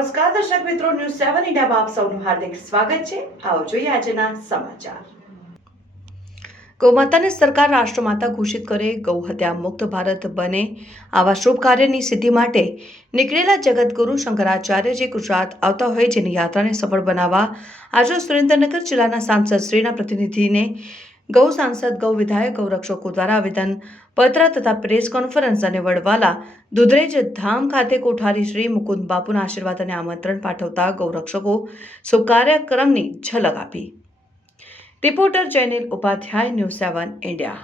દર્શક મિત્રો ન્યૂઝ સેવન ઇન્ડિયામાં આપ સૌનું હાર્દિક સ્વાગત છે. આવો જોઈએ આજના સમાચાર. ગૌમાતાને સરકાર રાષ્ટ્રમાતા ઘોષિત કરે ગૌ હત્યા મુક્ત ભારત બને. આવા શુભ કાર્યની સિદ્ધિ માટે નીકળેલા જગતગુરુ શંકરાચાર્યજી ગુજરાત આવતા હોય, જેની યાત્રાને સફળ બનાવવા આજે સુરેન્દ્રનગર જિલ્લાના સાંસદ શ્રીના પ્રતિનિધિને ગૌ સાંસદ, ગૌ વિધાયક ગૌરક્ષકો દ્વારા આવેદન. પત્ર તથા પ્રેસ કોન્ફરન્સ અને વડવાલા, દુધરેજ ધામ ખાતે કોઠારી શ્રી મુકુંદ બાપુના આશીર્વાદ અને આમંત્રણ પાઠવતા ગૌરક્ષકો સુકાર્યક્રમની કાર્યક્રમની ઝલક આપી. Reporter channel Upadhyay, news seven, India.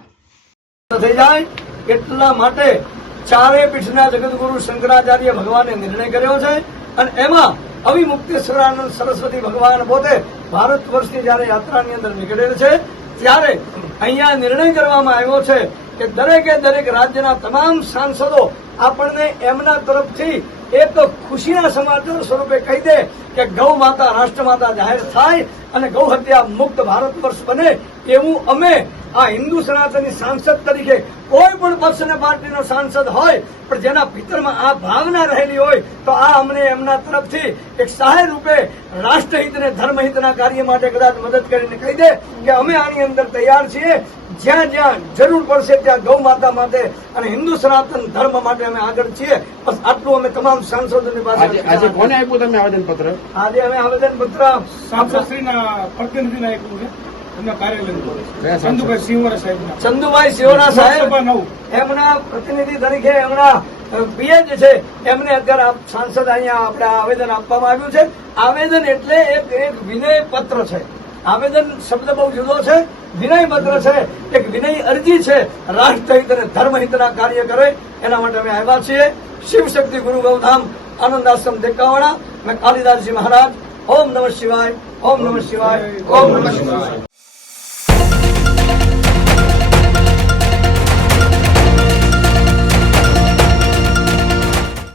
એટલા માટે ચારે પીઠના જગતગુરુ શંકરાચાર્ય ભગવાને નિર્ણય કર્યો છે. અને એમાં અવિમુક્તેશ્વરાનંદ સરસ્વતી ભગવાન પોતે ભારત વર્ષની જયારે યાત્રાની અંદર નીકળેલ છે, ત્યારે અહીંયા નિર્ણય કરવામાં આવ્યો છે કે દરેકે દરેક રાજ્યના તમામ સાંસદો આપણને એમના તરફથી એ તો ખુશીના સમાચાર સ્વરૂપે કહી દે કે ગૌ માતા, રાષ્ટ્રમાતા જાહેર થાય અને ગૌ હત્યા મુક્ત ભારત વર્ષ બને એવું અમે આ હિન્દુ સનાતનની સાંસદ તરીકે કોઈ પણ પક્ષ અને પાર્ટીનો સાંસદ હોય પણ જેના ભીતરમાં આ ભાવના રહેલી હોય તો આ અમને એમના તરફથી એક સહાય રૂપે રાષ્ટ્રહિત અને ધર્મહિતના કાર્ય માટે કદાચ મદદ કરીને કહી દે કે અમે આની અંદર તૈયાર છીએ. જ્યાં જ્યાં જરૂર પડશે ત્યાં ગૌ માતા માટે અને હિન્દુ સનાતન ધર્મ માટે અમે આગળ છીએ. બસ આટલું અમે તમામ સાંસદોની આજે આજે પાસે કોને આપ્યું તમે આવેદન પત્ર આજે અમે આવેદન પત્ર સાંસદશ્રીના પ્રતિનિધિના એક છે. એમના કાર્યાલય કયા સાંસદ? ચંદુભાઈ સિંહવરા સાહેબના ચંદુભાઈ સિહોરા સાહેબ એમના પ્રતિનિધિ તરીકે એમના પીએચ છે. એમને અત્યારે સાંસદ અહીંયા આપણે આવેદન આપવામાં આવ્યું છે. આવેદન એટલે એક એક વિનય પત્ર છે. આવેદન શબ્દ બહુ જુદો છે. વિનય પત્ર છે. એક વિનય અરજી છે. રાષ્ટ્રહિત અને ધર્મહિતના કાર્ય કરે. એના માટે અમે આવ્યા છીએ. શિવશક્તિ ગુરુ ગૌધામ આનંદ આશ્રમ દેકાવાડા મેં કાલિદાસજી મહારાજ ઓમ નમઃ શિવાય ઓમ નમઃ શિવાય ઓમ નમઃ શિવાય. Thank you